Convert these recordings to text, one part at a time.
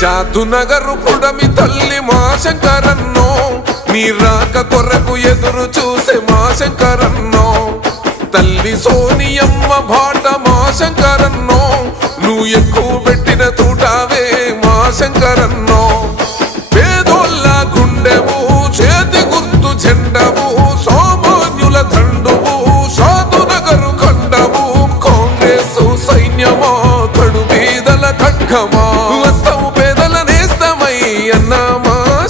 చాతునగరు పుడమి తల్లి మా శంకరన్నో నీ రాక కొరకు ఎదురు చూసే మా శంకరన్నో తల్లి సోనియమ్మ బాట మా శంకరన్నో నువ్వు ఎక్కువ పెట్టిన తూటావే మా శంకరన్నో పేదోళ్ళ గుండెవు చేతి గుర్తు జెండవు సామాన్యుల దండువు చాతునగరు కండవు కాంగ్రెస్ సైన్యమా కడు బీదల ఖడ్గమా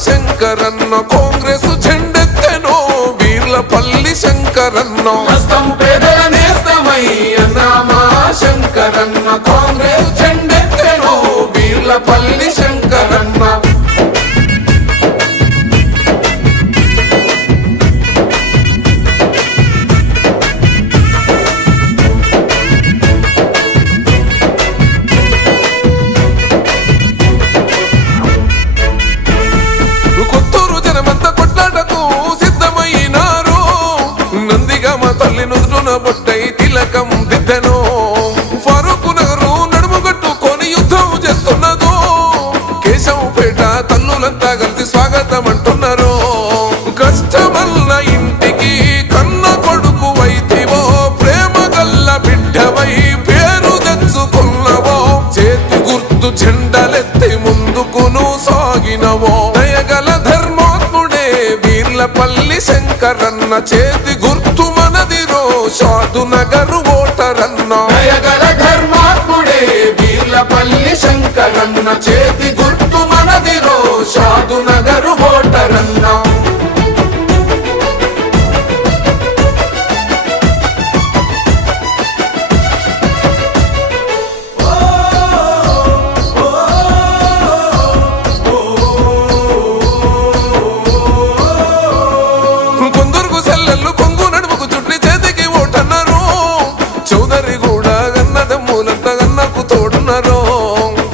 శంకరన్న కాంగ్రెస్ జెండెత్తెనో వీర్లపల్లి శంకరన్న హస్తం పేదల నేస్తమై అన్నామా శంకరన్న కాంగ్రెస్ జెండెత్తెనో వీర్లపల్లి శంకరన్న బొట్టై తిలకం దిద్దెనో ఫరూక్ నగరు నడుము కట్టుకొని యుద్ధం చేస్తున్నదో కేశవపేట తల్లులంతా కలిసి స్వాగతం అంటున్నారు కష్టమల్ల ఇంటికి కన్న కొడుకు వైతివో ప్రేమ గల్ల బిడ్డవై పేరు తెచ్చుకున్నవో చేతి గుర్తు జెండలెత్తి ముందుకును సాగినవో దయగల ధర్మాత్ముడే వీర్లపల్లి శంకరన్న చేతి గుర్తు మనదిరో చాతునగరు ఓటరన్న దయగల ధర్మాత్ముడే వీర్లపల్లి శంకరన్న చేతి గుర్తు మనదిరో చాతునగరు ఓటరన్న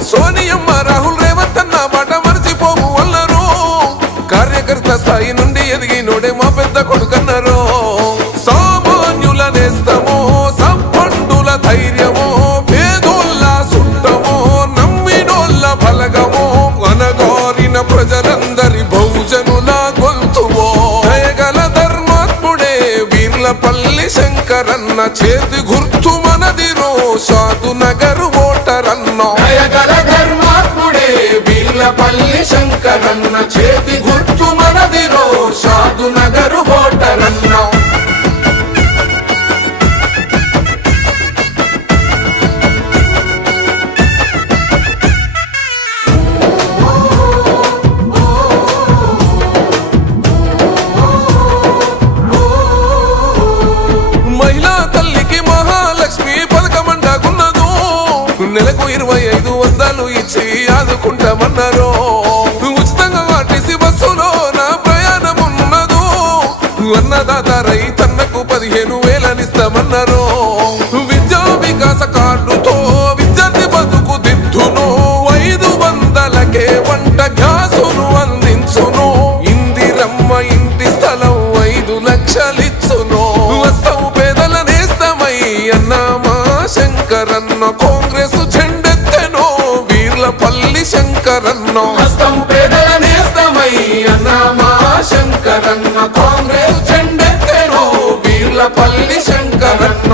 సోనియమ్మ రాహుల్ రేవంత్ అన్న బాట మర్చిపోవు అన్నారు కార్యకర్త స్థాయి నుండి ఎదిగినోడే మా పెద్ద కొడుకన్నారు సామాన్యుల నేస్తమో సంపన్నుల ధైర్యమో పేదోళ్ళ సుట్టమో నమ్మినోళ్ళ బలగమో అనగారిన ప్రజలందరి బహుజనుల గొంతువో దయగల ధర్మాత్ముడే వీర్లపల్లి శంకరన్న చేతి గుర్తు మనదిరో చాతునగరు ఓటరన్న దయగల ధర్మాత్ముడే వీర్లపల్లి శంకరన్న చేతి గుర్తు మనదిరో చాతునగరు ఓటరన్న మహిళా తల్లికి మహాలక్ష్మి పథకమండాకున్నదో నెలకు 2500 ఇచ్చి ఆదుకుంటామన్నారు ఉచితంగా ఆర్టీసీ బస్సులో నా ప్రయాణం ఉన్నదో అన్నదాత రైతన్నకు 15,000 ఇస్తామన్నారు విద్యా వికాస కార్డుతో విద్యార్థి బతుకు దిద్దును 500కే వంట గ్యాసును అందించును ఇందిరమ్మ ఇంటి స్థలం 5 లక్షలిచ్చును వస్తావు పేదల నేస్తమై అన్నామా శంకరన్న కాంగ్రెస్ జెండెత్తెనో వీర్లపల్లి శంకరన్న హస్తం పేదల నేస్తమై అన్నామా శంకరన్న కాంగ్రెస్ జెండెత్తెనో వీర్లపల్లి శంకరన్న